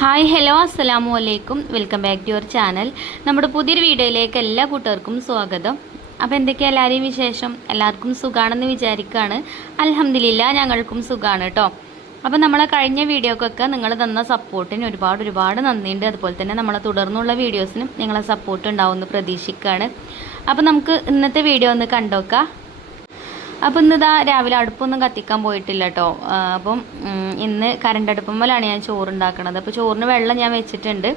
Hi hello അസ്സലാമു അലൈക്കും welcome back to your channel. നമ്മുടെ പുതിയൊരു വീഡിയോയിലേക്ക് എല്ലാ കൂട്ടുകാർക്കും സ്വാഗതം. അപ്പോൾ എന്തൊക്കെയാണ് എല്ലാവരെയും വിശേഷം? എല്ലാവർക്കും സുഖമാണെന്ന് വിചാരിക്കുകയാണ്. അൽഹംദുലില്ലാ ഞങ്ങൾക്കും സുഖമാണ് കേട്ടോ. അപ്പോൾ നമ്മളെ കഴിഞ്ഞ വീഡിയോക്കൊക്കെ നിങ്ങൾ തന്ന സപ്പോർട്ടിന് ഒരുപാട് നന്ദിയുണ്ട്. അതുപോലെ തന്നെ നമ്മളെ തുടർന്നുള്ള വീഡിയോസിനും നിങ്ങളെ സപ്പോർട്ട് ഉണ്ടാവുമെന്ന് പ്രതീക്ഷിക്കുകയാണ്. അപ്പോൾ നമുക്ക് ഇന്നത്തെ വീഡിയോ ഒന്ന് കണ്ടോക്കാം. അപ്പോൾ ഇന്നിതാ രാവിലെ അടുപ്പൊന്നും കത്തിക്കാൻ പോയിട്ടില്ല കേട്ടോ. അപ്പം ഇന്ന് കറണ്ട് അടുപ്പുമ്മലാണ് ഞാൻ ചോറുണ്ടാക്കണത്. അപ്പോൾ ചോറിന് വെള്ളം ഞാൻ വെച്ചിട്ടുണ്ട്,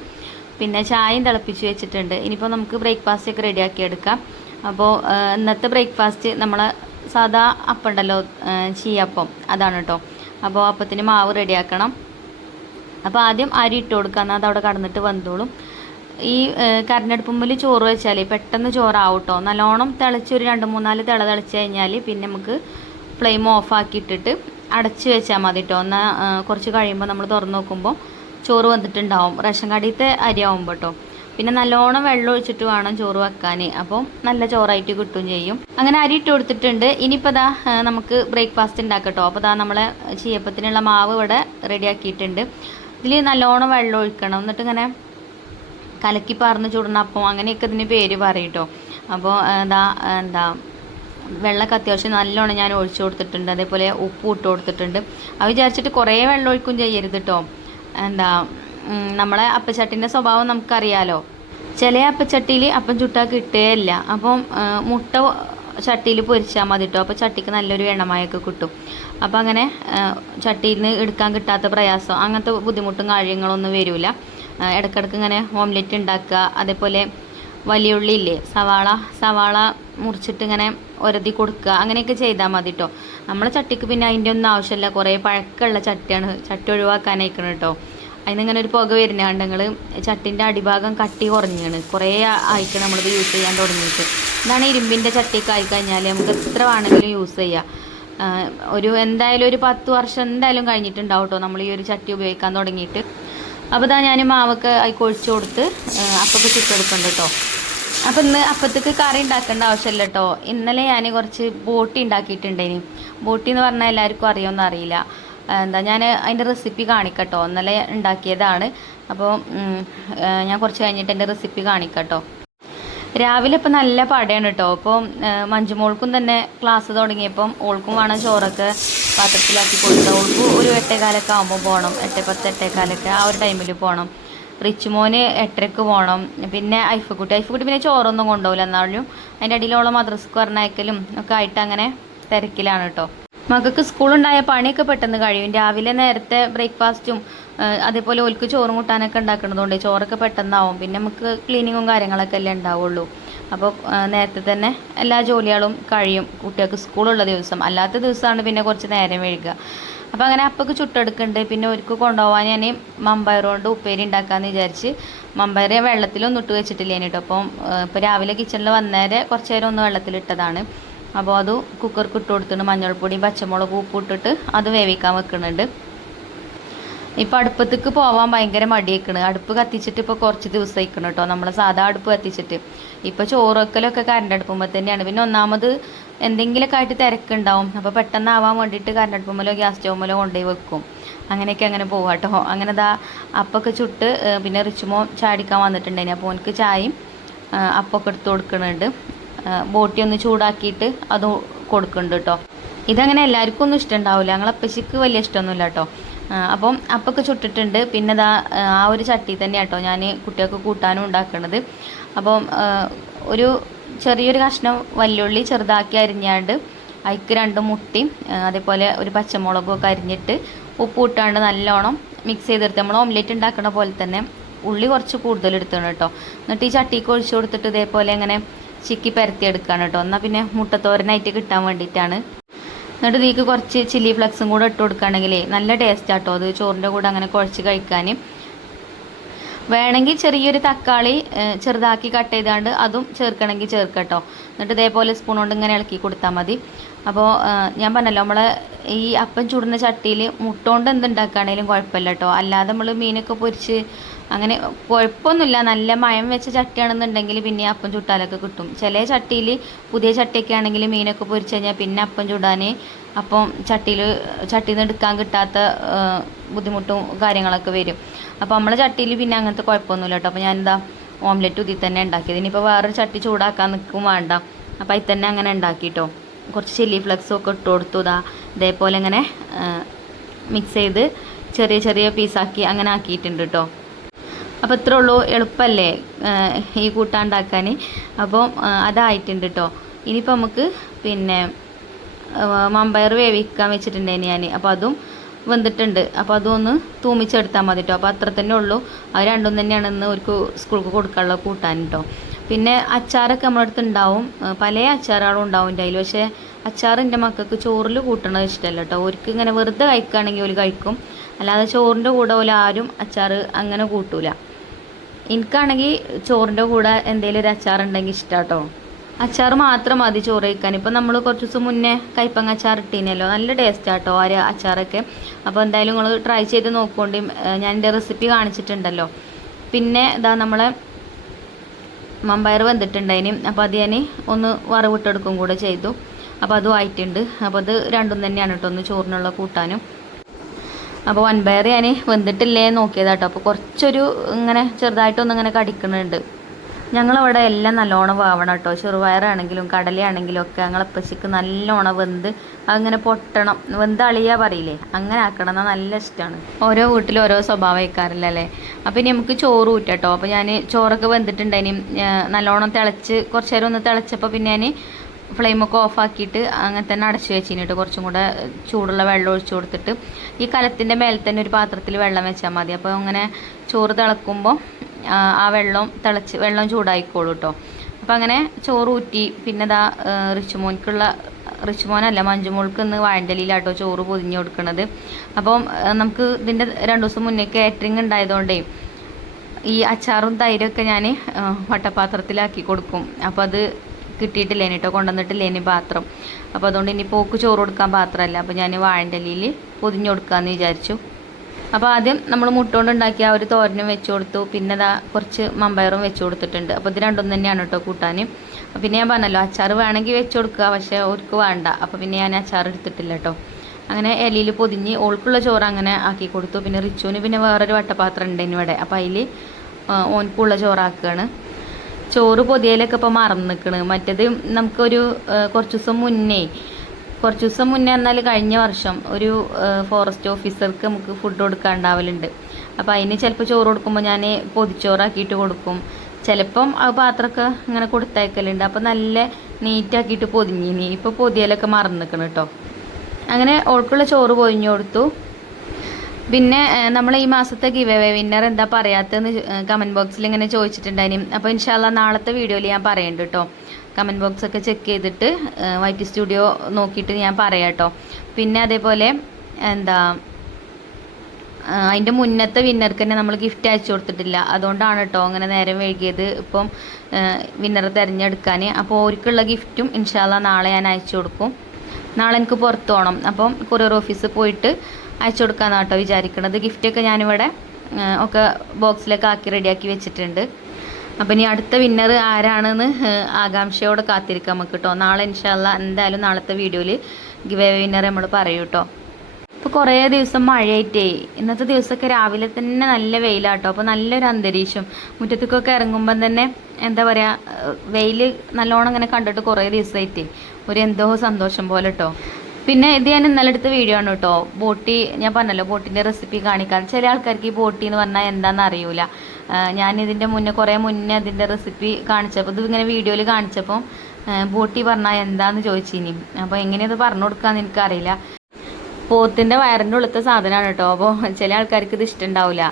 പിന്നെ ചായയും തിളപ്പിച്ച് വെച്ചിട്ടുണ്ട്. ഇനിയിപ്പോൾ നമുക്ക് ബ്രേക്ക്ഫാസ്റ്റ് ഒക്കെ റെഡിയാക്കി എടുക്കാം. അപ്പോൾ ഇന്നത്തെ ബ്രേക്ക്ഫാസ്റ്റ് നമ്മളെ സാധാ അപ്പം ഉണ്ടല്ലോ, ചീയപ്പം, അതാണ് കേട്ടോ. അപ്പോൾ അപ്പത്തിന് മാവ് റെഡിയാക്കണം. അപ്പോൾ ആദ്യം അരി ഇട്ട് കൊടുക്കുക, എന്നാൽ അതവിടെ കടന്നിട്ട് വന്നോളും. ഈ കരണ്ടടുപ്പുമ്പിൽ ചോറ് വെച്ചാൽ പെട്ടെന്ന് ചോറാവും കേട്ടോ. നല്ലോണം തിളച്ച് ഒരു 2-3-4 തിളച്ച് കഴിഞ്ഞാൽ പിന്നെ നമുക്ക് ഫ്ലെയിം ഓഫാക്കിയിട്ടിട്ട് അടച്ച് വെച്ചാൽ മതി കേട്ടോ. എന്നാൽ കുറച്ച് കഴിയുമ്പോൾ നമ്മൾ തുറന്ന് നോക്കുമ്പോൾ ചോറ് വന്നിട്ടുണ്ടാവും, റേഷൻ കടയിലത്തെ അരി ആവുമ്പോൾ കേട്ടോ. പിന്നെ നല്ലോണം വെള്ളം ഒഴിച്ചിട്ട് വേണം ചോറ് വെക്കാൻ, അപ്പോൾ നല്ല ചോറായിട്ട് കിട്ടുകയും ചെയ്യും. അങ്ങനെ അരി ഇട്ട് കൊടുത്തിട്ടുണ്ട്. ഇനിയിപ്പോൾ ദാ നമുക്ക് ബ്രേക്ക്ഫാസ്റ്റ് ഉണ്ടാക്കട്ടോ. അപ്പോൾ ദാ നമ്മളെ ചീയപ്പത്തിനുള്ള മാവ് ഇവിടെ റെഡിയാക്കിയിട്ടുണ്ട്. ഇതിൽ നല്ലോണം വെള്ളം ഒഴിക്കണം, എന്നിട്ട് ഇങ്ങനെ കലക്കി പറന്ന് ചുടണ അപ്പം അങ്ങനെയൊക്കെ ഇതിന് പേര് പറയും കേട്ടോ. അപ്പോൾ എന്താ വെള്ളമൊക്കെ അത്യാവശ്യം നല്ലോണം ഞാൻ ഒഴിച്ചു കൊടുത്തിട്ടുണ്ട്. അതേപോലെ ഉപ്പ് ഇട്ട് കൊടുത്തിട്ടുണ്ട്. അത് വിചാരിച്ചിട്ട് കുറേ വെള്ളം ഒഴിക്കും ചെയ്യരുത് കേട്ടോ. നമ്മളെ അപ്പച്ചട്ടിൻ്റെ സ്വഭാവം നമുക്കറിയാലോ. ചില അപ്പച്ചട്ടിയിൽ അപ്പം ചുട്ടാൽ കിട്ടുകയില്ല. അപ്പം മുട്ട ചട്ടിയിൽ പൊരിച്ചാൽ മതി കേട്ടോ. അപ്പോൾ ചട്ടിക്ക് നല്ലൊരു എണ്ണമയൊക്കെ കിട്ടും. അപ്പോൾ അങ്ങനെ ചട്ടിയിൽ നിന്ന് എടുക്കാൻ കിട്ടാത്ത പ്രയാസം, അങ്ങനത്തെ ബുദ്ധിമുട്ടും കാര്യങ്ങളൊന്നും വരില്ല. ഇടയ്ക്കിടയ്ക്ക് ഇങ്ങനെ ഓംലെറ്റ് ഉണ്ടാക്കുക. അതേപോലെ വലിയ ഉള്ളി ഇല്ലേ, സവാള മുറിച്ചിട്ട് ഇങ്ങനെ ഒരതി കൊടുക്കുക, അങ്ങനെയൊക്കെ ചെയ്താൽ മതി കേട്ടോ. നമ്മളെ ചട്ടിക്ക് പിന്നെ അതിൻ്റെ ഒന്നും ആവശ്യമില്ല, കുറേ പഴക്കമുള്ള ചട്ടിയാണ്. ചട്ടി ഒഴിവാക്കാനായിക്കണം കേട്ടോ. അതിനിങ്ങനെ ഒരു പുക വരുന്നുണ്ട്. നിങ്ങൾ ചട്ടിൻ്റെ അടിഭാഗം കട്ടി കുറഞ്ഞാണ്, കുറേ ആയിക്കണം നമ്മളിത് യൂസ് ചെയ്യാൻ തുടങ്ങിയിട്ട്. ഇതാണ് ഇരുമ്പിൻ്റെ ചട്ടിയൊക്കെ ആയിക്കഴിഞ്ഞാൽ നമുക്ക് എത്ര വേണമെങ്കിലും യൂസ് ചെയ്യാം. എന്തായാലും ഒരു 10 വർഷം എന്തായാലും കഴിഞ്ഞിട്ടുണ്ടാവും കേട്ടോ നമ്മൾ ഈ ഒരു ചട്ടി ഉപയോഗിക്കാൻ തുടങ്ങിയിട്ട്. അപ്പോൾ ഇതാ ഞാൻ മാവൊക്കെ ഒഴിച്ചു കൊടുത്ത് അപ്പൊക്കെ ചുട്ടെടുക്കുന്നുണ്ട് കേട്ടോ. അപ്പോൾ ഇന്ന് അപ്പത്തേക്ക് കറി ഉണ്ടാക്കേണ്ട ആവശ്യമില്ല കേട്ടോ. ഇന്നലെ ഞാൻ കുറച്ച് ബോട്ടി ഉണ്ടാക്കിയിട്ടുണ്ടേനി. ബോട്ടി എന്ന് പറഞ്ഞാൽ എല്ലാവർക്കും അറിയുമെന്ന് അറിയില്ല. ഞാൻ അതിൻ്റെ റെസിപ്പി കാണിക്കട്ടോ. ഇന്നലെ ഉണ്ടാക്കിയതാണ്. അപ്പോൾ ഞാൻ കുറച്ച് കഴിഞ്ഞിട്ട് എൻ്റെ റെസിപ്പി കാണിക്കട്ടോ. രാവിലെ ഇപ്പം നല്ല പടയാണ് കേട്ടോ. അപ്പോൾ മഞ്ജുമോൾക്കും തന്നെ ക്ലാസ് തുടങ്ങിയപ്പം ഓൾക്കും വേണം ചോറൊക്കെ പാത്രത്തിലാക്കി കൊടുക്കുക. ഓൾക്ക് ഒരു 8:15 ആകുമ്പോൾ പോകണം, 8:10 8:15 ആ ഒരു ടൈമിൽ പോകണം. റിച്ചുമോന് 8:30 പോകണം. പിന്നെ ഐഫക്കുട്ടി പിന്നെ ചോറൊന്നും കൊണ്ടുപോകില്ല, എന്നാലും അതിൻ്റെ അടിയിലുള്ള മദ്രസക്ക് പറഞ്ഞയക്കലും ഒക്കെ ആയിട്ട് അങ്ങനെ തിരക്കിലാണ് കേട്ടോ. മക്കൾക്ക് സ്കൂളുണ്ടായ പണിയൊക്കെ പെട്ടെന്ന് കഴിയും. രാവിലെ നേരത്തെ ബ്രേക്ക്ഫാസ്റ്റും അതേപോലെ ഓൽക്ക് ചോറും കൂട്ടാനൊക്കെ ഉണ്ടാക്കുന്നതുകൊണ്ട് ചോറൊക്കെ പെട്ടെന്നാവും. പിന്നെ നമുക്ക് ക്ലീനിങ്ങും കാര്യങ്ങളൊക്കെ അല്ലേ ഉണ്ടാവുള്ളൂ. അപ്പോൾ നേരത്തെ തന്നെ എല്ലാ ജോലികളും കഴിയും കുട്ടികൾക്ക് സ്കൂളുള്ള ദിവസം. അല്ലാത്ത ദിവസമാണ് പിന്നെ കുറച്ച് നേരം വൈകുക. അപ്പോൾ അങ്ങനെ അപ്പൊക്കെ ചുട്ടെടുക്കുന്നുണ്ട്. പിന്നെ ഒരിക്കൽ കൊണ്ടുപോകാൻ ഞാൻ മമ്പയർ കൊണ്ട് ഉപ്പേരി ഉണ്ടാക്കാമെന്ന് വിചാരിച്ച് മമ്പയർ വെള്ളത്തിലൊന്നും ഇട്ട് വെച്ചിട്ടില്ല കേട്ടോ. അപ്പം ഇപ്പോൾ രാവിലെ കിച്ചണിൽ വന്നേരെ കുറച്ച് നേരം ഒന്ന് വെള്ളത്തിലിട്ടതാണ്. അപ്പോൾ അത് കുക്കർക്ക് ഇട്ട് കൊടുത്തിട്ട് മഞ്ഞൾപ്പൊടിയും പച്ചമുളകും ഉപ്പ് ഇട്ടിട്ട് അത് വേവിക്കാൻ വെക്കുന്നുണ്ട്. ഇപ്പോൾ അടുപ്പത്തേക്ക് പോകാൻ ഭയങ്കര മടിയേക്കണ്. അടുപ്പ് കത്തിച്ചിട്ട് ഇപ്പോൾ കുറച്ച് ദിവസം ആയിക്കണം കേട്ടോ, നമ്മൾ സാധാ അടുപ്പ് കത്തിച്ചിട്ട്. ഇപ്പോൾ ചോറൊക്കലൊക്കെ കരണ്ടടുപ്പുമ്പോൾ തന്നെയാണ്. പിന്നെ ഒന്നാമത് എന്തെങ്കിലുമൊക്കെ ആയിട്ട് തിരക്കുണ്ടാവും. അപ്പോൾ പെട്ടെന്നാവാൻ വേണ്ടിയിട്ട് കരണ്ടടുപ്പുമ്മലോ ഗ്യാസ് സ്റ്റൗമ്മലോ കൊണ്ടുപോയി വെക്കും. അങ്ങനെയൊക്കെ അങ്ങനെ പോകാം കേട്ടോ. അങ്ങനെ അപ്പൊക്കെ ചുട്ട് പിന്നെ റിച്ചുമോ ചാടിക്കാൻ വന്നിട്ടുണ്ടായിന്. അപ്പോൾ എനിക്ക് ചായയും അപ്പൊക്കെ എടുത്ത് കൊടുക്കുന്നുണ്ട്. ബോട്ടി ഒന്ന് ചൂടാക്കിയിട്ട് അത് കൊടുക്കുന്നുണ്ട് കേട്ടോ. ഇതങ്ങനെ എല്ലാവർക്കും ഒന്നും ഇഷ്ടമുണ്ടാവില്ല, ഞങ്ങളെ അപ്പച്ചിക്ക് വലിയ ഇഷ്ടമൊന്നുമില്ല കേട്ടോ. അപ്പം അപ്പൊക്കെ ചുട്ടിട്ടുണ്ട്. പിന്നെ ആ ഒരു ചട്ടി തന്നെ കേട്ടോ ഞാൻ കുട്ടികൾക്ക് കൂട്ടാനും ഉണ്ടാക്കുന്നത്. അപ്പം ഒരു ചെറിയൊരു കഷ്ണം വല്യുള്ളി ചെറുതാക്കി അരിഞ്ഞാണ്ട് അതിക്ക് 2 മുട്ടയും അതേപോലെ ഒരു പച്ചമുളകും ഒക്കെ അരിഞ്ഞിട്ട് ഉപ്പ് ഇട്ടാണ്ട് നല്ലോണം മിക്സ് ചെയ്തെടുത്ത് നമ്മൾ ഓംലെറ്റ് ഉണ്ടാക്കുന്ന പോലെ തന്നെ ഉള്ളി കുറച്ച് കൂടുതൽ എടുക്കണം കേട്ടോ. എന്നിട്ട് ഈ ചട്ടിക്ക് ഒഴിച്ചു കൊടുത്തിട്ട് ഇതേപോലെ ഇങ്ങനെ ചിക്കി പരത്തിയെടുക്കുകയാണ് കേട്ടോ. എന്നാൽ പിന്നെ മുട്ടത്തോരനായിട്ട് കിട്ടാൻ വേണ്ടിയിട്ടാണ്. എന്നിട്ട് ഇതിലേക്ക് കുറച്ച് ചില്ലി ഫ്ലക്സും കൂടെ ഇട്ട് കൊടുക്കുകയാണെങ്കിൽ നല്ല ടേസ്റ്റ് ആട്ടോ അത് ചോറിൻ്റെ കൂടെ അങ്ങനെ കുഴച്ച് കഴിക്കാൻ. വേണമെങ്കിൽ ചെറിയൊരു തക്കാളി ചെറുതാക്കി കട്ട് ചെയ്താണ്ട് അതും ചേർക്കണമെങ്കിൽ ചേർക്കട്ടോ. എന്നിട്ട് ഇതേപോലെ സ്പൂൺ കൊണ്ട് ഇങ്ങനെ ഇളക്കി കൊടുത്താൽ മതി. അപ്പോൾ ഞാൻ പറഞ്ഞല്ലോ നമ്മളെ ഈ അപ്പം ചുടുന്ന ചട്ടിയിൽ മുട്ട കൊണ്ട് എന്തുണ്ടാക്കുകയാണെങ്കിലും കുഴപ്പമില്ല കേട്ടോ. അല്ലാതെ നമ്മൾ മീനൊക്കെ പൊരിച്ച് അങ്ങനെ കുഴപ്പമൊന്നുമില്ല. നല്ല മയം വെച്ച ചട്ടിയാണെന്നുണ്ടെങ്കിൽ പിന്നെ അപ്പം ചുട്ടാലൊക്കെ കിട്ടും. ചില ചട്ടിയിൽ പുതിയ ചട്ടിയൊക്കെ ആണെങ്കിൽ മീനൊക്കെ പൊരിച്ച് കഴിഞ്ഞാൽ പിന്നെ അപ്പം ചുടാൻ അപ്പം ചട്ടിയിൽ നിന്ന് എടുക്കാൻ കിട്ടാത്ത ബുദ്ധിമുട്ടും കാര്യങ്ങളൊക്കെ വരും. അപ്പോൾ നമ്മളെ ചട്ടിയിൽ പിന്നെ അങ്ങനത്തെ കുഴപ്പമൊന്നുമില്ല കേട്ടോ. അപ്പോൾ ഞാനെന്താ ഓംലെറ്റ് ഇതിൽ തന്നെ ഉണ്ടാക്കിയത്. ഇനിയിപ്പോൾ വേറൊരു ചട്ടി ചൂടാക്കാൻ നിൽക്കും വേണ്ട. അപ്പോൾ അതിൽ തന്നെ അങ്ങനെ ഉണ്ടാക്കിട്ടോ. കുറച്ച് ചില്ലി ഫ്ലെക്സും ഒക്കെ ഇട്ട് കൊടുത്തു. ഇതേപോലെ ഇങ്ങനെ മിക്സ് ചെയ്ത് ചെറിയ ചെറിയ പീസാക്കി അങ്ങനെ ആക്കിയിട്ടുണ്ട് കേട്ടോ. അപ്പോൾ ഇത്രേ ഉള്ളൂ, എളുപ്പമല്ലേ ഈ കൂട്ടാൻ ഉണ്ടാക്കാൻ. അപ്പോൾ അതായിട്ടുണ്ട് കേട്ടോ. ഇനിയിപ്പോൾ നമുക്ക് പിന്നെ മമ്പയർ വേവിക്കാൻ വെച്ചിട്ടുണ്ടായിന് ഞാൻ. അപ്പോൾ അതും വെന്തിട്ടുണ്ട്. അപ്പോൾ അതൊന്ന് തൂമിച്ചെടുത്താൽ മതി കേട്ടോ. അപ്പോൾ അത്ര തന്നെ ഉള്ളൂ. അത് രണ്ടും തന്നെയാണ് ഇന്ന് ഒരു സ്കൂൾക്ക് കൊടുക്കാനുള്ള കൂട്ടാൻ കേട്ടോ. പിന്നെ അച്ചാറൊക്കെ നമ്മുടെ അടുത്ത് ഉണ്ടാവും, പല അച്ചാറുകളും ഉണ്ടാവും എൻ്റെ കയ്യിൽ. പക്ഷേ അച്ചാർ എൻ്റെ മക്കൾക്ക് ചോറിൽ കൂട്ടണത് ഇഷ്ടമല്ല കേട്ടോ. അവർക്ക് ഇങ്ങനെ വെറുതെ കഴിക്കുകയാണെങ്കിൽ അവർ കഴിക്കും, അല്ലാതെ ചോറിൻ്റെ കൂടെ പോലെ ആരും അച്ചാർ അങ്ങനെ കൂട്ടൂല. എനിക്കാണെങ്കിൽ ചോറിൻ്റെ കൂടെ എന്തെങ്കിലും ഒരു അച്ചാറുണ്ടെങ്കിൽ ഇഷ്ടം കേട്ടോ. അച്ചാർ മാത്രം മതി ചോറ് കഴിക്കാൻ. ഇപ്പം നമ്മൾ കുറച്ച് ദിവസം മുന്നേ കൈപ്പങ്ങ അച്ചാർ ഇട്ടീനല്ലോ, നല്ല ടേസ്റ്റാണ് കേട്ടോ ആ അച്ചാറൊക്കെ. അപ്പോൾ എന്തായാലും നിങ്ങൾ ട്രൈ ചെയ്ത് നോക്കുകൊണ്ട്, ഞാൻ എൻ്റെ റെസിപ്പി കാണിച്ചിട്ടുണ്ടല്ലോ. പിന്നെ ഇതാ നമ്മളെ മമ്പയർ വെന്തിട്ടുണ്ടായിന്. അപ്പോൾ അത് ഞാൻ ഒന്ന് വറവിട്ടെടുക്കും കൂടെ ചെയ്തു. അപ്പോൾ അതും ആയിട്ടുണ്ട്. അപ്പോൾ അത് രണ്ടും തന്നെയാണ് കേട്ടോ ഒന്ന് ചോറിനുള്ള കൂട്ടാനും. അപ്പോൾ വൻപയർ ഞാൻ വെന്തിട്ടില്ലേ നോക്കിയതാട്ടോ. അപ്പോൾ കുറച്ചൊരു ഇങ്ങനെ ചെറുതായിട്ടൊന്നും ഇങ്ങനെ കടിക്കുന്നുണ്ട്. ഞങ്ങളവിടെ എല്ലാം നല്ലോണം വേവണം കേട്ടോ. ചെറുപയറാണെങ്കിലും കടലയാണെങ്കിലും ഒക്കെ ഞങ്ങളെപ്പച്ചക്ക് നല്ലോണം വെന്ത് അങ്ങനെ പൊട്ടണം, വെന്ത് അളിയാ പറയില്ലേ, അങ്ങനെ ആക്കണം എന്നാൽ നല്ല ഇഷ്ടമാണ്. ഓരോ വീട്ടിലും ഓരോ സ്വഭാവം വയ്ക്കാറില്ലല്ലേ. അപ്പോൾ ഇനി നമുക്ക് ചോറ് ഊറ്റട്ടോ. അപ്പോൾ ഞാൻ ചോറൊക്കെ വെന്തിട്ടുണ്ടായിന്, നല്ലോണം തിളച്ച് കുറച്ച് നേരം ഒന്ന് തിളച്ചപ്പോൾ പിന്നെ ഞാൻ ഫ്ലെയിമൊക്കെ ഓഫാക്കിയിട്ട് അങ്ങനെ തന്നെ അടച്ചു വെച്ചിട്ട് കുറച്ചും കൂടെ ചൂടുള്ള വെള്ളം ഒഴിച്ചു കൊടുത്തിട്ട് ഈ കലത്തിൻ്റെ മേലെ തന്നെ ഒരു പാത്രത്തിൽ വെള്ളം വെച്ചാൽ മതി. അപ്പോൾ അങ്ങനെ ചോറ് തിളക്കുമ്പോൾ ആ വെള്ളം ചൂടായിക്കോളൂ കേട്ടോ. അപ്പോൾ അങ്ങനെ ചോറ് ഊറ്റി. പിന്നെ ഇതാ റിച്ചുമോനല്ല മഞ്ജുമോൾക്ക് ഇന്ന് വാഴൻ്റെലിയിലാട്ടോ ചോറ് പൊതിഞ്ഞ് കൊടുക്കണത്. അപ്പം നമുക്ക് ഇതിൻ്റെ 2 ദിവസം മുന്നേ കാറ്ററിങ് ഉണ്ടായതുകൊണ്ടേ ഈ അച്ചാറും തൈരൊക്കെ ഞാൻ വട്ടപാത്രത്തിലാക്കി കൊടുക്കും. അപ്പോൾ അത് കിട്ടിയിട്ടില്ലേനി കേട്ടോ, കൊണ്ടുവന്നിട്ടില്ലേനി പാത്രം. അപ്പോൾ അതുകൊണ്ട് ഇനി പോക്ക് ചോറ് കൊടുക്കാൻ പാത്രമല്ല, അപ്പോൾ ഞാൻ വാഴൻ്റെലിയിൽ പൊതിഞ്ഞ് കൊടുക്കാമെന്ന് വിചാരിച്ചു. അപ്പോൾ ആദ്യം നമ്മൾ മുട്ട കൊണ്ട് ഉണ്ടാക്കിയ ആ ഒരു തോരനും വെച്ച് കൊടുത്തു. പിന്നെ ഇതാ കുറച്ച് മമ്പയറും വെച്ച് കൊടുത്തിട്ടുണ്ട്. അപ്പോൾ ഇത് രണ്ടും തന്നെയാണ് കേട്ടോ കൂട്ടാൻ. പിന്നെ ഞാൻ പറഞ്ഞല്ലോ അച്ചാർ വേണമെങ്കിൽ വെച്ച് കൊടുക്കുക, പക്ഷേ അവർക്ക് വേണ്ട. അപ്പോൾ പിന്നെ ഞാൻ അച്ചാർ എടുത്തിട്ടില്ല കേട്ടോ. അങ്ങനെ ഇലയിൽ പൊതിഞ്ഞ് ഓൾക്കുള്ള ചോറ് അങ്ങനെ ആക്കി കൊടുത്തു. പിന്നെ റിച്ചുവിന് പിന്നെ വേറൊരു വട്ടപാത്രം ഉണ്ട് ഇവിടെ, അപ്പോൾ അതിൽ ഓൻക്കുള്ള ചോറാക്കുകയാണ്. ചോറ് പൊതിയലൊക്കെ ഇപ്പോൾ മറന്നു നിൽക്കണ്. മറ്റേത് നമുക്കൊരു കുറച്ച് ദിവസം മുന്നേ എന്നാൽ കഴിഞ്ഞ വർഷം ഒരു ഫോറസ്റ്റ് ഓഫീസർക്ക് നമുക്ക് ഫുഡ് കൊടുക്കാനുണ്ടാവലുണ്ട്. അപ്പോൾ അതിന് ചിലപ്പോൾ ചോറ് കൊടുക്കുമ്പോൾ ഞാൻ പൊതിച്ചോറാക്കിയിട്ട് കൊടുക്കും. ചിലപ്പം ആ പാത്രമൊക്കെ ഇങ്ങനെ കൊടുത്തയക്കലുണ്ട്. അപ്പോൾ നല്ല നീറ്റാക്കിയിട്ട് പൊതിഞ്ഞിനി. ഇപ്പോൾ പൊതിയലൊക്കെ മറന്നു നിൽക്കണം കേട്ടോ. അങ്ങനെ ഓൾക്കുള്ള ചോറ് പൊതിഞ്ഞു കൊടുത്തു. പിന്നെ നമ്മൾ ഈ മാസത്തെ ഗിവ് അവേ വിന്നർ എന്താ പറയാത്തതെന്ന് കമൻറ്റ് ബോക്സിൽ ഇങ്ങനെ ചോദിച്ചിട്ടുണ്ടായിരുന്നു. അപ്പോൾ ഇൻഷാല്ലാ നാളത്തെ വീഡിയോയിൽ ഞാൻ പറയുന്നുണ്ട് കേട്ടോ. കമൻറ്റ് ബോക്സൊക്കെ ചെക്ക് ചെയ്തിട്ട് വൈറ്റ് സ്റ്റുഡിയോ നോക്കിയിട്ട് ഞാൻ പറയാം കേട്ടോ. പിന്നെ അതേപോലെ അതിൻ്റെ മുന്നത്തെ വിന്നർക്ക് തന്നെ നമ്മൾ ഗിഫ്റ്റ് അയച്ചു കൊടുത്തിട്ടില്ല. അതുകൊണ്ടാണ് കേട്ടോ അങ്ങനെ നേരം വൈകിയത് ഇപ്പം വിന്നർ തിരഞ്ഞെടുക്കാൻ. അപ്പോൾ അവർക്കുള്ള ഗിഫ്റ്റും ഇൻഷാല്ലാ നാളെ ഞാൻ അയച്ചു കൊടുക്കും. നാളെ എനിക്ക് പുറത്ത് പോകണം. അപ്പം കൊറിയർ ഓഫീസിൽ പോയിട്ട് അയച്ചു കൊടുക്കാമെന്നാണ് കേട്ടോ വിചാരിക്കുന്നത്. ഗിഫ്റ്റൊക്കെ ഞാനിവിടെ ഒക്കെ ബോക്സിലൊക്കെ ആക്കി റെഡിയാക്കി വെച്ചിട്ടുണ്ട്. അപ്പം ഇനി അടുത്ത വിന്നർ ആരാണെന്ന് ആകാംക്ഷയോടെ കാത്തിരിക്കാം നമുക്ക് കേട്ടോ. നാളെ ഇൻഷാല്ലാ എന്തായാലും നാളത്തെ വീഡിയോയിൽ ഗിവ് അവേ വിന്നർ നമ്മൾ പറയൂ കേട്ടോ. ഇപ്പോൾ കുറേ ദിവസം മഴയായിട്ടേ ഇന്നത്തെ ദിവസമൊക്കെ രാവിലെ തന്നെ നല്ല വെയിലാട്ടോ. അപ്പോൾ നല്ലൊരു അന്തരീക്ഷം. മുറ്റത്തേക്കൊക്കെ ഇറങ്ങുമ്പം തന്നെ എന്താ പറയുക, വെയിൽ നല്ലോണം ഇങ്ങനെ കണ്ടിട്ട് കുറേ ദിവസമായിട്ടേ എന്തോ സന്തോഷം പോലെ കേട്ടോ. പിന്നെ ഇത് ഞാൻ ഇന്നലെ എടുത്ത വീഡിയോ ആണ് കേട്ടോ. ബോട്ടി ഞാൻ പറഞ്ഞല്ലോ, ബോട്ടിൻ്റെ റെസിപ്പി കാണിക്കാൻ. ചില ആൾക്കാർക്ക് ഈ ബോട്ടി എന്ന് പറഞ്ഞാൽ എന്താണെന്ന് അറിയൂല. ഞാനിതിൻ്റെ കുറേ മുന്നേ അതിൻ്റെ റെസിപ്പി കാണിച്ചപ്പോൾ ഇതിങ്ങനെ വീഡിയോയിൽ കാണിച്ചപ്പോൾ ബോട്ടി പറഞ്ഞാൽ എന്താണെന്ന് ചോദിച്ചിനി. അപ്പോൾ എങ്ങനെയത് പറഞ്ഞു കൊടുക്കാമെന്ന് എനിക്കറിയില്ല. പോത്തിൻ്റെ വയറിൻ്റെ ഉള്ളത്തെ സാധനമാണ് കേട്ടോ. അപ്പോൾ ചില ആൾക്കാർക്ക് ഇത് ഇഷ്ടമുണ്ടാവില്ല.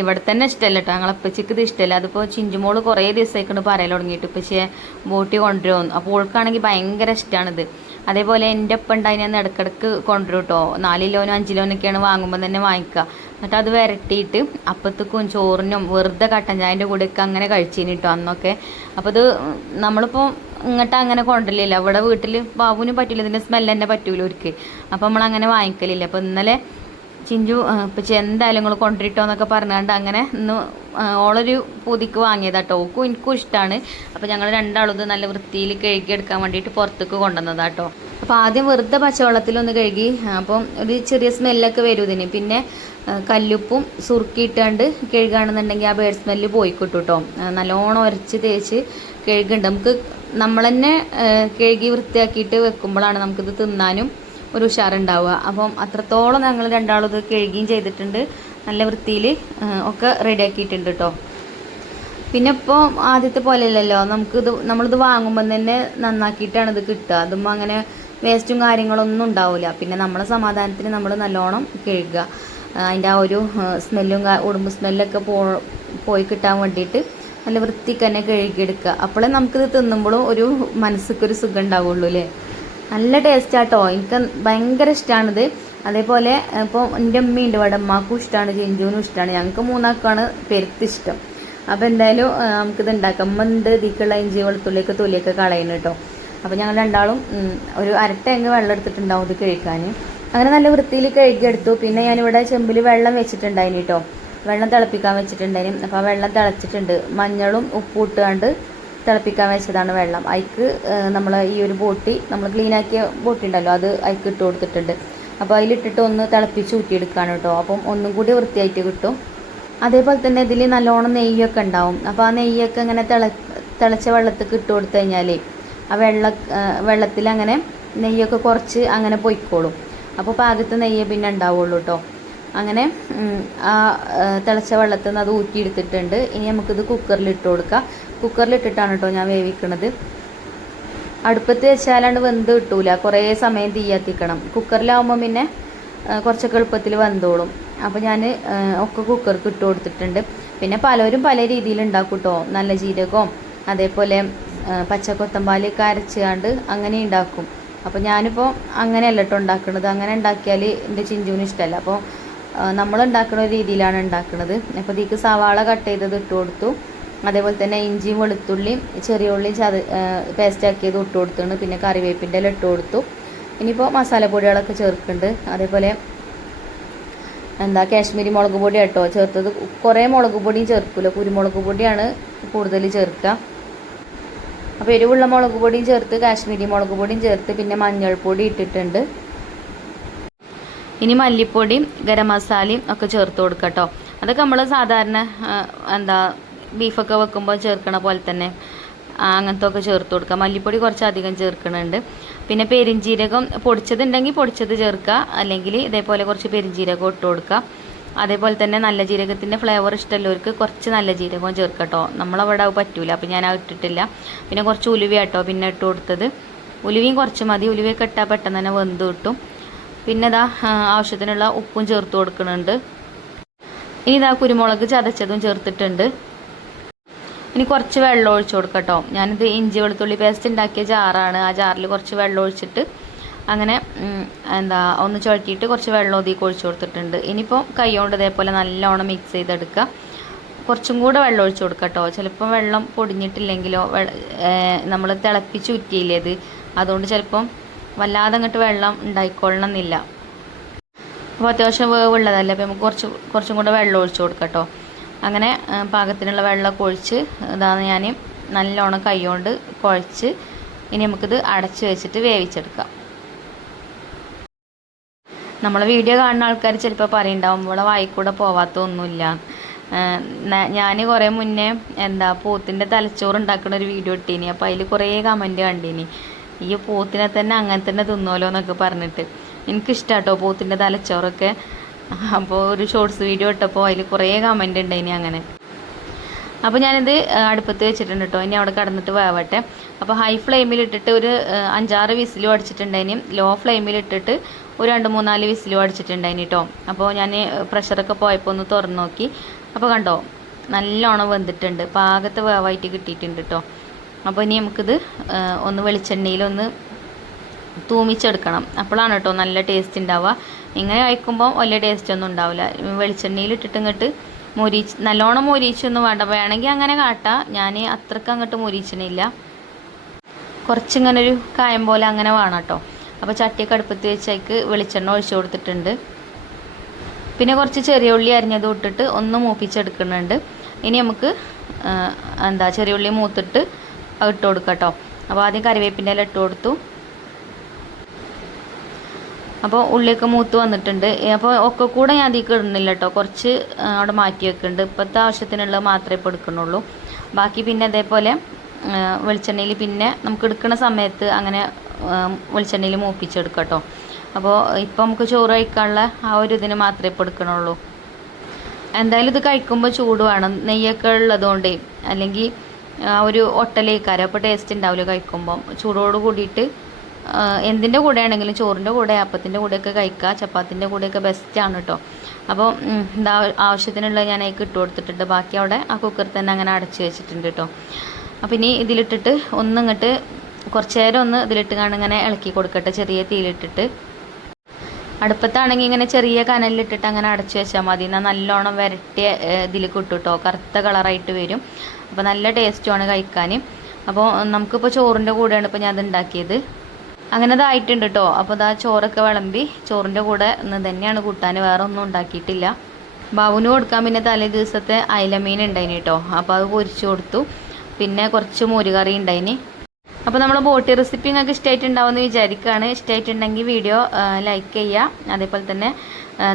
ഇവിടെ തന്നെ ഇഷ്ടമല്ല കേട്ടോ. ഞങ്ങളപ്പച്ചക്ക് ഇത് ഇഷ്ടമല്ല. അതിപ്പോൾ ചിഞ്ചുമോള് കുറേ ദിവസമായിക്കൊണ്ട് പറയൽ തുടങ്ങിയിട്ട് പക്ഷേ ബോട്ടി കൊണ്ടുവരുമെന്ന്. അപ്പോൾ ഓൾക്കാണെങ്കിൽ ഭയങ്കര ഇഷ്ടമാണിത്. അതേപോലെ എൻ്റെ ഒപ്പം ഉണ്ടായിരുന്നു ഇടയ്ക്കിടയ്ക്ക് കൊണ്ടുവരും കേട്ടോ. 4 കിലോനും 5 കിലോനൊക്കെയാണ് വാങ്ങുമ്പോൾ തന്നെ വാങ്ങിക്കുക. എന്നിട്ട് അത് വരട്ടിയിട്ട് അപ്പത്തേക്കും ചോറിനും വെറുതെ കട്ടൻ ചായൻ്റെ കൂടെയൊക്കെ അങ്ങനെ കഴിച്ചിന് കേട്ടോ അന്നൊക്കെ. അപ്പോൾ ഇത് നമ്മളിപ്പോൾ ഇങ്ങോട്ട് അങ്ങനെ കൊണ്ടുവരില്ല. ഇവിടെ വീട്ടിൽ ബാബുവിനും പറ്റില്ല, ഇതിൻ്റെ സ്മെല്ല് തന്നെ പറ്റൂല ഒരിക്കൽ. അപ്പോൾ നമ്മളങ്ങനെ വാങ്ങിക്കലില്ല. അപ്പോൾ ഇന്നലെ ചിഞ്ചു ഇപ്പം എന്തായാലും നിങ്ങൾ കൊണ്ടിട്ടോ എന്നൊക്കെ പറഞ്ഞുകൊണ്ട് അങ്ങനെ ഇന്ന് ഓളൊരു പൂതിക്ക് വാങ്ങിയതാട്ടോ. ഓക്കും എനിക്കും ഇഷ്ടമാണ്. അപ്പോൾ ഞങ്ങൾ രണ്ടാളും ഇത് നല്ല വൃത്തിയിൽ കഴുകിയെടുക്കാൻ വേണ്ടിയിട്ട് പുറത്തേക്ക് കൊണ്ടുവന്നതാട്ടോ. അപ്പോൾ ആദ്യം വെറുതെ പച്ചവെള്ളത്തിലൊന്ന് കഴുകി. അപ്പം ഒരു ചെറിയ സ്മെല്ലൊക്കെ വരും ഇതിന്. പിന്നെ കല്ലുപ്പും സുറുക്കിയിട്ടാണ്ട് കഴുകുകയാണെന്നുണ്ടെങ്കിൽ ആ ബേഡ് സ്മെല്ല് പോയി കിട്ടും കേട്ടോ. നല്ലോണം ഉരച്ച് തേച്ച് കഴുകുന്നുണ്ട്. നമുക്ക് നമ്മൾ തന്നെ കഴുകി വൃത്തിയാക്കിയിട്ട് വെക്കുമ്പോഴാണ് നമുക്കിത് തിന്നാനും ഒരു ഉഷാറുണ്ടാവുക. അപ്പം അത്രത്തോളം ഞങ്ങൾ രണ്ടാളും ഇത് കഴുകുകയും ചെയ്തിട്ടുണ്ട്. നല്ല വൃത്തിയിൽ ഒക്കെ റെഡിയാക്കിയിട്ടുണ്ട് കേട്ടോ. പിന്നെ ഇപ്പോൾ ആദ്യത്തെ പോലെയല്ലല്ലോ, നമ്മളിത് വാങ്ങുമ്പം തന്നെ നന്നാക്കിയിട്ടാണ് ഇത് കിട്ടുക. അതുമ്പോൾ അങ്ങനെ വേസ്റ്റും കാര്യങ്ങളൊന്നും ഉണ്ടാവില്ല. പിന്നെ നമ്മളെ സമാധാനത്തിന് നമ്മൾ നല്ലോണം കഴുകുക. അതിൻ്റെ ആ ഒരു സ്മെല്ലും ഉടുമ്പ് സ്മെല്ലൊക്കെ പോയി കിട്ടാൻ വേണ്ടിയിട്ട് നല്ല വൃത്തിക്ക് തന്നെ കഴുകിയെടുക്കുക. അപ്പോഴേ നമുക്കിത് തിന്നുമ്പോഴും ഒരു മനസ്സിക്കൊരു സുഖം ഉണ്ടാവുള്ളൂ അല്ലേ. നല്ല ടേസ്റ്റാട്ടോ, എനിക്ക് ഭയങ്കര ഇഷ്ടമാണിത്. അതേപോലെ ഇപ്പോൾ എൻ്റെ അമ്മയുണ്ട് ഇവിടെ, അമ്മക്കും ഇഷ്ടമാണ്, ചിഞ്ചുവിനും ഇഷ്ടമാണ്. ഞങ്ങൾക്ക് മൂന്നാൾക്കാണ് പെരുത്ത് ഇഷ്ടം. അപ്പോൾ എന്തായാലും നമുക്കിത് ഉണ്ടാക്കാം. അമ്മ ഉണ്ട് ഇതിക്കുള്ള ഇഞ്ചി വെളുത്തുള്ളിയൊക്കെ തൊലിയൊക്കെ കളയുന്നു കേട്ടോ. അപ്പോൾ ഞങ്ങൾ രണ്ടാളും ഒരു അരട്ടേങ്ങ് വെള്ളം എടുത്തിട്ടുണ്ടാവും ഇത് കഴിക്കാൻ. അങ്ങനെ നല്ല വൃത്തിയിൽ കഴുകിയെടുത്തു. പിന്നെ ഞാനിവിടെ ചെമ്പിൽ വെള്ളം വെച്ചിട്ടുണ്ടായിന് കേട്ടോ, വെള്ളം തിളപ്പിക്കാൻ വെച്ചിട്ടുണ്ടായിരുന്നു. അപ്പോൾ ആ വെള്ളം തിളച്ചിട്ടുണ്ട്. മഞ്ഞളും ഉപ്പും ഇട്ടുകൊണ്ട് തിളപ്പിക്കാൻ വെച്ചതാണ് വെള്ളം. അതിക്ക് നമ്മൾ ഈ ഒരു ബോട്ടി, നമ്മൾ ക്ലീനാക്കിയ ബോട്ടി ഉണ്ടല്ലോ, അത് അതിക്ക് ഇട്ട് കൊടുത്തിട്ടുണ്ട്. അപ്പോൾ അതിലിട്ടിട്ട് ഒന്ന് തിളപ്പിച്ച് ഊറ്റിയെടുക്കുകയാണ് കേട്ടോ. അപ്പം ഒന്നും കൂടി വൃത്തിയായിട്ട് കിട്ടും. അതേപോലെ തന്നെ ഇതിൽ നല്ലോണം നെയ്യൊക്കെ ഉണ്ടാവും. അപ്പോൾ ആ നെയ്യൊക്കെ ഇങ്ങനെ തിളച്ച വെള്ളത്തിൽ ഇട്ട് കൊടുത്തു കഴിഞ്ഞാൽ ആ വെള്ളത്തിൽ അങ്ങനെ നെയ്യൊക്കെ കുറച്ച് അങ്ങനെ പൊയ്ക്കോളും. അപ്പോൾ പാകത്ത് നെയ്യ് പിന്നെ ഉണ്ടാവുള്ളൂ കേട്ടോ. അങ്ങനെ ആ തിളച്ച വെള്ളത്തിൽ നിന്ന് അത് ഊറ്റിയെടുത്തിട്ടുണ്ട്. ഇനി നമുക്കിത് കുക്കറിലിട്ട് കൊടുക്കാം. കുക്കറിലിട്ടിട്ടാണ് കേട്ടോ ഞാൻ വേവിക്കണത്. അടുപ്പത്ത് വെച്ചാലാണ്ട് വെന്ത് കിട്ടൂല, കുറേ സമയം തീ കത്തിക്കണം. കുക്കറിലാവുമ്പോൾ പിന്നെ കുറച്ചൊക്കെ എളുപ്പത്തിൽ വെന്തോളും. അപ്പോൾ ഞാൻ ഒക്കെ കുക്കർക്ക് ഇട്ട് കൊടുത്തിട്ടുണ്ട്. പിന്നെ പലരും പല രീതിയിൽ ഉണ്ടാക്കും കേട്ടോ. നല്ല ജീരകവും അതേപോലെ പച്ചക്കൊത്തമ്പാലൊക്കെ അരച്ചുകൊണ്ട് അങ്ങനെ ഉണ്ടാക്കും. അപ്പോൾ ഞാനിപ്പോൾ അങ്ങനെയല്ല കേട്ടോ ഉണ്ടാക്കുന്നത്. അങ്ങനെ ഉണ്ടാക്കിയാൽ എൻ്റെ ചിഞ്ചുവിന് ഇഷ്ടമല്ല. അപ്പോൾ നമ്മൾ ഉണ്ടാക്കുന്ന രീതിയിലാണ് ഉണ്ടാക്കുന്നത്. അപ്പോൾ ഇതിക്ക് സവാള കട്ട് ചെയ്തത് ഇട്ട് കൊടുത്തു. അതേപോലെ തന്നെ ഇഞ്ചിയും വെളുത്തുള്ളിയും ചെറിയ ഉള്ളിയും പേസ്റ്റാക്കിയത് ഇട്ട് കൊടുത്തിട്ടുണ്ട്. പിന്നെ കറിവേപ്പിൻ്റെ ഇല ഇട്ട് കൊടുത്തു. ഇനിയിപ്പോൾ മസാലപ്പൊടികളൊക്കെ ചേർക്കുന്നുണ്ട്. അതേപോലെ കാശ്മീരി മുളക് പൊടി കേട്ടോ ചേർത്തത്. കുറേ മുളക് പൊടിയും ചേർക്കില്ല, കുരുമുളക് പൊടിയാണ് കൂടുതൽ ചേർക്കുക. അപ്പോൾ എരിവുള്ള മുളക് പൊടിയും ചേർത്ത് കാശ്മീരി മുളക് പൊടിയും ചേർത്ത് പിന്നെ മഞ്ഞൾപ്പൊടി ഇട്ടിട്ടുണ്ട്. ഇനി മല്ലിപ്പൊടിയും ഗരം മസാലയും ഒക്കെ ചേർത്ത് കൊടുക്കുക കേട്ടോ. അതൊക്കെ നമ്മൾ സാധാരണ ബീഫൊക്കെ വെക്കുമ്പോൾ ചേർക്കണ പോലെ തന്നെ അങ്ങനത്തെ ഒക്കെ ചേർത്ത് കൊടുക്കുക. മല്ലിപ്പൊടി കുറച്ച് അധികം ചേർക്കുന്നുണ്ട്. പിന്നെ പെരിഞ്ജീരകം പൊടിച്ചതുണ്ടെങ്കിൽ പൊടിച്ചത് ചേർക്കുക, അല്ലെങ്കിൽ ഇതേപോലെ കുറച്ച് പെരിഞ്ജീരകം ഇട്ട് കൊടുക്കുക. അതേപോലെ തന്നെ നല്ല ജീരകത്തിൻ്റെ ഫ്ലേവർ ഇഷ്ടമുള്ളവർക്ക് കുറച്ച് നല്ല ജീരകവും ചേർക്കുക കേട്ടോ. നമ്മളവിടെ അത് പറ്റൂല, അപ്പോൾ ഞാൻ അത് ഇട്ടിട്ടില്ല. പിന്നെ കുറച്ച് ഉലുവ കേട്ടോ പിന്നെ ഇട്ട് കൊടുത്തത്. ഉലുവയും കുറച്ച് മതി, ഉലുവയൊക്കെ ഇട്ടാൽ പെട്ടെന്ന് തന്നെ വെന്ത് കിട്ടും. പിന്നെ ആവശ്യത്തിനുള്ള ഉപ്പും ചേർത്ത് കൊടുക്കുന്നുണ്ട്. ഇനി കുരുമുളക് ചതച്ചതും ചേർത്തിട്ടുണ്ട്. ഇനി കുറച്ച് വെള്ളം ഒഴിച്ച് കൊടുക്കാം കേട്ടോ. ഞാനിത് ഇഞ്ചി വെളുത്തുള്ളി പേസ്റ്റ് ഉണ്ടാക്കിയ ജാറാണ്. ആ ജാറിൽ കുറച്ച് വെള്ളം ഒഴിച്ചിട്ട് അങ്ങനെ ഒന്ന് ചുഴറ്റിയിട്ട് കുറച്ച് വെള്ളം ഒതുക്കി ഒഴിച്ച് കൊടുത്തിട്ടുണ്ട്. ഇനിയിപ്പോൾ കൈ കൊണ്ട് ഇതേപോലെ നല്ലോണം മിക്സ് ചെയ്തെടുക്കുക. കുറച്ചും കൂടെ വെള്ളം ഒഴിച്ച് കൊടുക്കുക കേട്ടോ. ചിലപ്പം വെള്ളം പൊടിഞ്ഞിട്ടില്ലെങ്കിലോ നമ്മൾ തിളപ്പിച്ച് ഊറ്റിയില്ലേ ഇത്, അതുകൊണ്ട് ചിലപ്പം വല്ലാതെ അങ്ങോട്ട് വെള്ളം ഉണ്ടായിക്കൊള്ളണം എന്നില്ല. അപ്പോൾ അത്യാവശ്യം വേവുള്ളതല്ലേ, അപ്പോൾ നമുക്ക് കുറച്ചും കൂടെ വെള്ളം ഒഴിച്ച് കൊടുക്കാം കേട്ടോ. അങ്ങനെ പാകത്തിനുള്ള വെള്ളമൊക്കെ ഒഴിച്ച് ഇതാണ് ഞാൻ നല്ലോണം കൈ കൊണ്ട് കുഴച്ച് ഇനി നമുക്കിത് അടച്ച് വെച്ചിട്ട് വേവിച്ചെടുക്കാം. നമ്മളെ വീഡിയോ കാണുന്ന ആൾക്കാർ ചിലപ്പോൾ പറയുന്നുണ്ടാവും ഇവിടെ വായിക്കൂടെ പോവാത്തൊന്നുമില്ല. ഞാൻ കുറേ മുന്നേ പോത്തിൻ്റെ തലച്ചോറ് ഉണ്ടാക്കുന്ന ഒരു വീഡിയോ ഇട്ടീനി. അപ്പോൾ അതിൽ കുറേ കമൻറ്റ് കണ്ടീനി, ഈ പോത്തിനെ തന്നെ അങ്ങനെ തന്നെ തിന്നോലോ എന്നൊക്കെ പറഞ്ഞിട്ട്. എനിക്കിഷ്ടാട്ടോ പോത്തിൻ്റെ തലച്ചോറൊക്കെ. അപ്പോൾ ഒരു ഷോർട്സ് വീഡിയോ ഇട്ടപ്പോൾ അതിൽ കുറേ കമൻറ്റ് ഉണ്ടായിനി അങ്ങനെ. അപ്പോൾ ഞാനിത് അടുപ്പത്ത് വെച്ചിട്ടുണ്ട് കേട്ടോ. ഇനി അവിടെ കിടന്നിട്ട് വേവട്ടെ. അപ്പോൾ ഹൈ ഫ്ലെയിമിലിട്ടിട്ട് ഒരു 5-6 വിസിലും അടിച്ചിട്ടുണ്ടായിനി. ലോ ഫ്ലെയിമിലിട്ടിട്ട് ഒരു 2-3-4 വിസിലും അടിച്ചിട്ടുണ്ടായിനി കേട്ടോ. അപ്പോൾ ഞാൻ പ്രഷറൊക്കെ പോയപ്പോൾ ഒന്ന് തുറന്ന് നോക്കി. അപ്പോൾ കണ്ടോ നല്ലോണം വെന്തിട്ടുണ്ട്, പാകത്തെ വേവായിട്ട് കിട്ടിയിട്ടുണ്ട് കേട്ടോ. അപ്പോൾ ഇനി നമുക്കിത് ഒന്ന് വെളിച്ചെണ്ണയിലൊന്ന് തൂമിച്ചെടുക്കണം. അപ്പോഴാണ് കേട്ടോ നല്ല ടേസ്റ്റ് ഉണ്ടാവുക. ഇങ്ങനെ കഴിക്കുമ്പോൾ വലിയ ടേസ്റ്റ് ഒന്നും ഉണ്ടാവില്ല. വെളിച്ചെണ്ണയിലിട്ടിട്ട് ഇങ്ങോട്ട് നല്ലോണം മൊരിച്ചൊന്നും വേണ്ട. വേണമെങ്കിൽ അങ്ങനെ കാട്ടാം, ഞാൻ അത്രയ്ക്ക് അങ്ങോട്ട് മൊരിച്ചണില്ല. കുറച്ചിങ്ങനെ ഒരു കായം പോലെ അങ്ങനെ വേണം കേട്ടോ. അപ്പോൾ ചട്ടിയൊക്കെ അടുപ്പത്ത് വെച്ചേക്ക് വെളിച്ചെണ്ണ ഒഴിച്ചു കൊടുത്തിട്ടുണ്ട്. പിന്നെ കുറച്ച് ചെറിയ ഉള്ളി അരിഞ്ഞത് ഇട്ടിട്ട് ഒന്ന് മൂപ്പിച്ചെടുക്കുന്നുണ്ട്. ഇനി നമുക്ക് ചെറിയ ഉള്ളി മൂത്തിട്ട് അത് ഇട്ട് കൊടുക്കാം കേട്ടോ. അപ്പോൾ ആദ്യം കറിവേപ്പിൻ്റെ ഇല ഇട്ട് കൊടുത്തു. അപ്പോൾ ഉള്ളിയൊക്കെ മൂത്ത് വന്നിട്ടുണ്ട്. അപ്പോൾ ഒക്കെ കൂടെ ഞാൻ അതിലേക്ക് ഇടുന്നില്ല കേട്ടോ, കുറച്ച് അവിടെ മാറ്റി വെക്കുന്നുണ്ട്. ഇപ്പോഴത്തെ ആവശ്യത്തിനുള്ളത് മാത്രമേ ഇപ്പോൾ എടുക്കുന്നുള്ളൂ. ബാക്കി പിന്നെ അതേപോലെ വെളിച്ചെണ്ണയിൽ പിന്നെ നമുക്ക് എടുക്കുന്ന സമയത്ത് അങ്ങനെ വെളിച്ചെണ്ണയിൽ മൂപ്പിച്ചെടുക്കാം കേട്ടോ. അപ്പോൾ ഇപ്പം നമുക്ക് ചോറ് കഴിക്കാനുള്ള ആ ഒരു ഇതിന് മാത്രമേ ഇപ്പോൾ എടുക്കണുള്ളൂ. എന്തായാലും ഇത് കഴിക്കുമ്പോൾ ചൂട് വേണം, നെയ്യൊക്കെ ഉള്ളതുകൊണ്ടേ, അല്ലെങ്കിൽ ആ ഒരു ഒട്ടലേക്കാരം, അപ്പോൾ ടേസ്റ്റ് ഉണ്ടാവില്ല കഴിക്കുമ്പം. ചൂടോട് കൂടിയിട്ട് എന്തിൻ്റെ കൂടെ ആണെങ്കിലും ചോറിൻ്റെ കൂടെ അപ്പത്തിൻ്റെ കൂടെയൊക്കെ കഴിക്കുക, ചപ്പാത്തിൻ്റെ കൂടെയൊക്കെ ബെസ്റ്റാണ് കേട്ടോ. അപ്പോൾ എന്താ ആവശ്യത്തിനുള്ളത് ഞാൻ അതിലേക്ക് ഇട്ട് കൊടുത്തിട്ടുണ്ട്. ബാക്കി അവിടെ ആ കുക്കറിൽ തന്നെ അങ്ങനെ അടച്ച് വെച്ചിട്ടുണ്ട് കേട്ടോ. അപ്പോൾ ഇനി ഇതിലിട്ടിട്ട് ഒന്നിങ്ങോട്ട് കുറച്ച് നേരം ഒന്ന് ഇതിലിട്ട് ഇങ്ങനെ ഇളക്കി കൊടുക്കട്ടെ, ചെറിയ തീയിലിട്ടിട്ട്. അടുപ്പത്താണെങ്കിൽ ഇങ്ങനെ ചെറിയ കനലിലിട്ടിട്ട് അങ്ങനെ അടച്ചു വെച്ചാൽ മതി. എന്നാൽ നല്ലോണം വരട്ടിയ ഇതിൽ കിട്ടും കേട്ടോ, കറുത്ത കളറായിട്ട് വരും. അപ്പോൾ നല്ല ടേസ്റ്റുമാണ് കഴിക്കാൻ. അപ്പോൾ നമുക്കിപ്പോൾ ചോറിൻ്റെ കൂടെയാണ് ഇപ്പോൾ ഞാൻ അത് ഉണ്ടാക്കിയത്. അങ്ങനെ അതായിട്ടുണ്ട് കേട്ടോ. അപ്പോൾ ഇതാ ചോറൊക്കെ വിളമ്പി ചോറിൻ്റെ കൂടെ ഇന്ന് തന്നെയാണ് കൂട്ടാൻ, വേറെ ഒന്നും ഉണ്ടാക്കിയിട്ടില്ല. ബാബുവിന് കൊടുക്കാൻ പിന്നെ തലേ ദിവസത്തെ അയലമീൻ ഉണ്ടായിന് കേട്ടോ, അപ്പോൾ അത് പൊരിച്ചു കൊടുത്തു. പിന്നെ കുറച്ച് മോരുകറി ഉണ്ടായിന്. അപ്പോൾ നമ്മളെ ബോട്ടി റെസിപ്പി നിങ്ങൾക്ക് ഇഷ്ടമായിട്ടുണ്ടാവുമെന്ന് വിചാരിക്കുകയാണ്. ഇഷ്ടമായിട്ടുണ്ടെങ്കിൽ വീഡിയോ ലൈക്ക് ചെയ്യുക. അതേപോലെ തന്നെ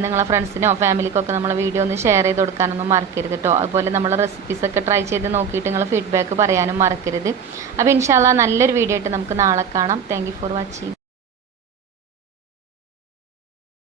നിങ്ങളെ ഫ്രണ്ട്സിനോ ഫാമിലിക്കൊക്കെ നമ്മളെ വീഡിയോ ഒന്ന് ഷെയർ ചെയ്ത് കൊടുക്കാനൊന്നും മറക്കരുത് കേട്ടോ. അതുപോലെ നമ്മളെ റെസിപ്പീസൊക്കെ ട്രൈ ചെയ്ത് നോക്കിയിട്ട് നിങ്ങൾ ഫീഡ്ബാക്ക് പറയാനും മറക്കരുത്. അപ്പോൾ ഇൻഷാ അല്ലാഹ് നല്ലൊരു വീഡിയോ ആയിട്ട് നമുക്ക് നാളെ കാണാം. Thank you for watching.